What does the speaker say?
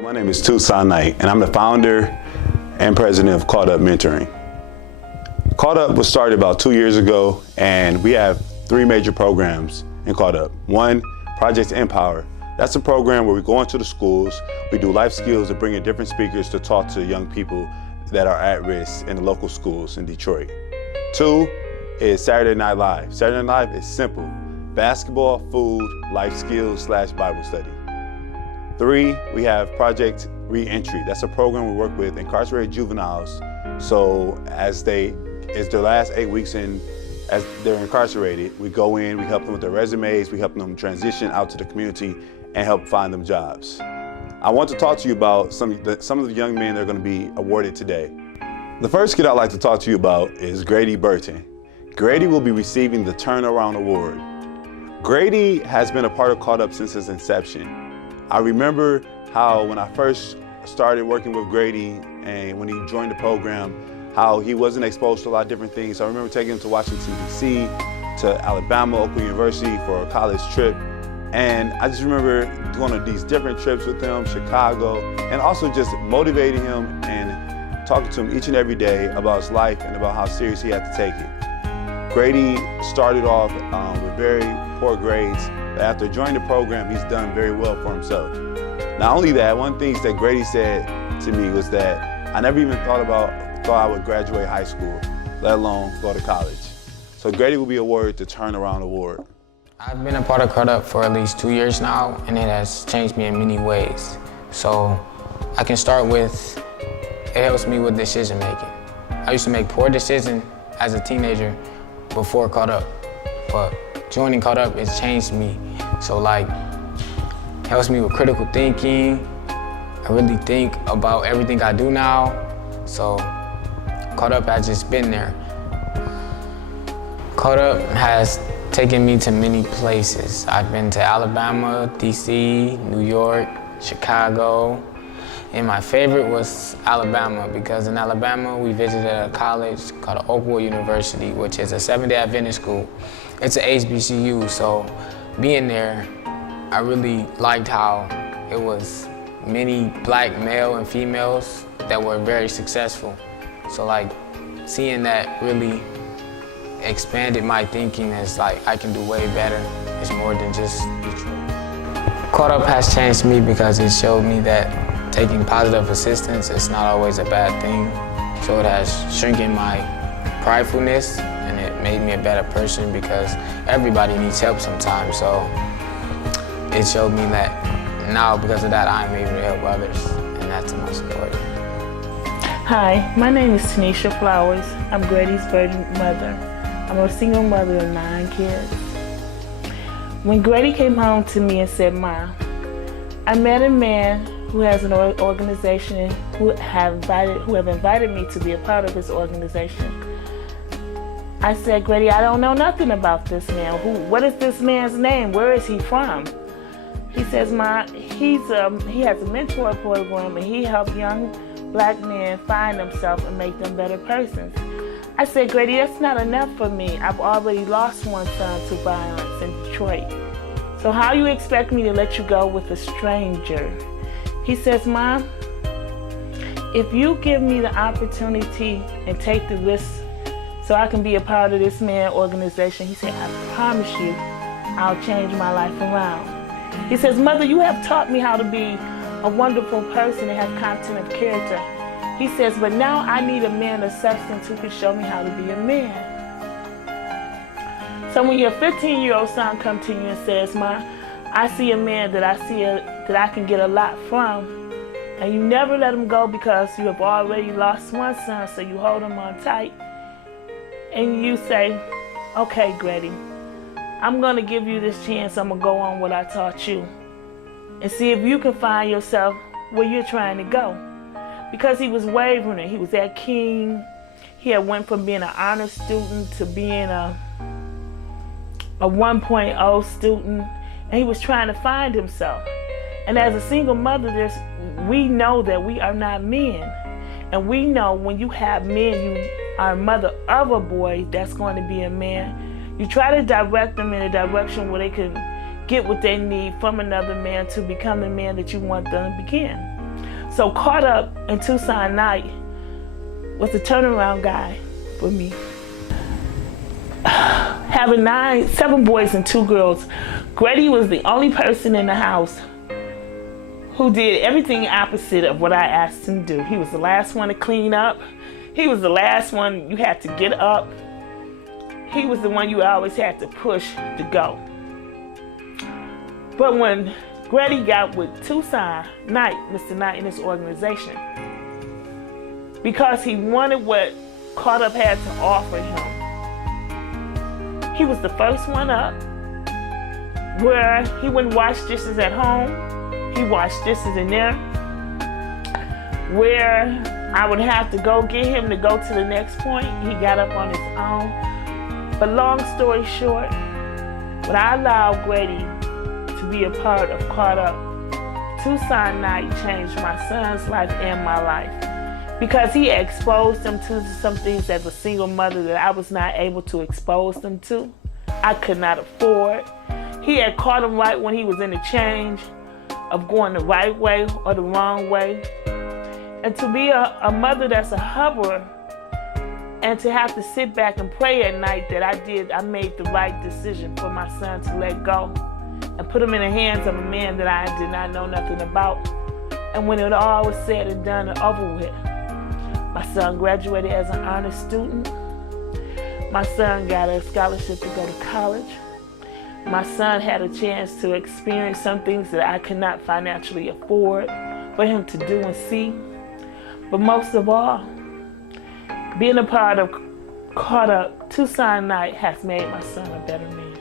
My name is Tucson Knight, and I'm the founder and president of Caught Up Mentoring. Caught Up was started about 2 years ago, and we have 3 major programs in Caught Up. One, Project Empower. That's a program where we go into the schools, we do life skills and bring in different speakers to talk to young people that are at risk in the local schools in Detroit. 2 is Saturday Night Live. Saturday Night Live is simple: basketball, food, life skills / Bible study. 3, we have Project Reentry. That's a program we work with incarcerated juveniles. So it's their last 8 weeks as they're incarcerated, we go in, we help them with their resumes, we help them transition out to the community and help find them jobs. I want to talk to you about some of the young men that are going to be awarded today. The first kid I'd like to talk to you about is Grady Burton. Grady will be receiving the Turnaround Award. Grady has been a part of Caught Up since its inception. I remember how when I first started working with Grady and when he joined the program, how he wasn't exposed to a lot of different things. So I remember taking him to Washington, D.C., to Alabama, Oakland University for a college trip. And I just remember going on these different trips with him, Chicago, and also just motivating him and talking to him each and every day about his life and about how serious he had to take it. Grady started off with very poor grades, but after joining the program, he's done very well for himself. Not only that, one of the things that Grady said to me was that I never even thought I would graduate high school, let alone go to college. So Grady will be awarded the Turnaround Award. I've been a part of Caught Up for at least 2 years now, and it has changed me in many ways. So I can start with, it helps me with decision making. I used to make poor decisions as a teenager before Caught Up, but joining Caught Up has changed me. So like, it helps me with critical thinking. I really think about everything I do now. So Caught Up has just been there. Caught Up has taken me to many places. I've been to Alabama, DC, New York, Chicago, and my favorite was Alabama because in Alabama we visited a college called Oakwood University, which is a 7-day Adventist school. It's an HBCU, so being there, I really liked how it was many black male and females that were very successful. So like seeing that really expanded my thinking as like I can do way better. It's more than just Detroit. Caught Up has changed me because it showed me that taking positive assistance is not always a bad thing. So it has shrunken my pridefulness and it made me a better person because everybody needs help sometimes. So it showed me that now because of that I'm able to help others, and that's the most important. Hi, my name is Tanisha Flowers. I'm Grady's birth mother. I'm a single mother of 9 kids. When Grady came home to me and said, "Ma, I met a man who has an organization who have invited me to be a part of his organization." I said, "Grady, I don't know nothing about this man. What is this man's name? Where is he from?" He says, "Ma, he has a mentor program and he helps young black men find themselves and make them better persons." I said, "Grady, that's not enough for me. I've already lost one son to violence in Detroit. So how you expect me to let you go with a stranger?" He says, "Mom, if you give me the opportunity and take the risk so I can be a part of this man organization," he said, "I promise you I'll change my life around." He says, "Mother, you have taught me how to be a wonderful person and have content of character." He says, "But now I need a man of substance who can show me how to be a man." So when your 15-year-old son comes to you and says, "Ma, I see a man that I can get a lot from," and you never let him go because you have already lost one son, so you hold him on tight, and you say, "Okay, Grady, I'm gonna give you this chance. I'm gonna go on what I taught you and see if you can find yourself where you're trying to go." Because he was wavering. He was at King. He had went from being an honor student to being a 1.0 student, and he was trying to find himself. And as a single mother, we know that we are not men. And we know when you have men, you are a mother of a boy that's going to be a man. You try to direct them in a direction where they can get what they need from another man to become the man that you want them to become. So Caught Up in Tucson Night was a turnaround guy for me. Having 7 boys and 2 girls, Grady was the only person in the house who did everything opposite of what I asked him to do. He was the last one to clean up. He was the last one you had to get up. He was the one you always had to push to go. But when Grady got with Tucson Knight, Mr. Knight and his organization, because he wanted what Caught Up had to offer him, he was the first one up, where he wouldn't wash dishes at home. He washed dishes in there, where I would have to go get him to go to the next point. He got up on his own. But long story short, when I allowed Grady to be a part of Caught Up, Tucson Night changed my son's life and my life, because he exposed them to some things as a single mother that I was not able to expose them to. I could not afford. He had caught him right when he was in the change of going the right way or the wrong way. And to be a mother that's a hoverer, and to have to sit back and pray at night that I made the right decision for my son to let go and put him in the hands of a man that I did not know nothing about. And when it all was said and done and over with, my son graduated as an honors student. My son got a scholarship to go to college. My son had a chance to experience some things that I could not financially afford for him to do and see. But most of all, being a part of Caught Up Tucson Night has made my son a better man.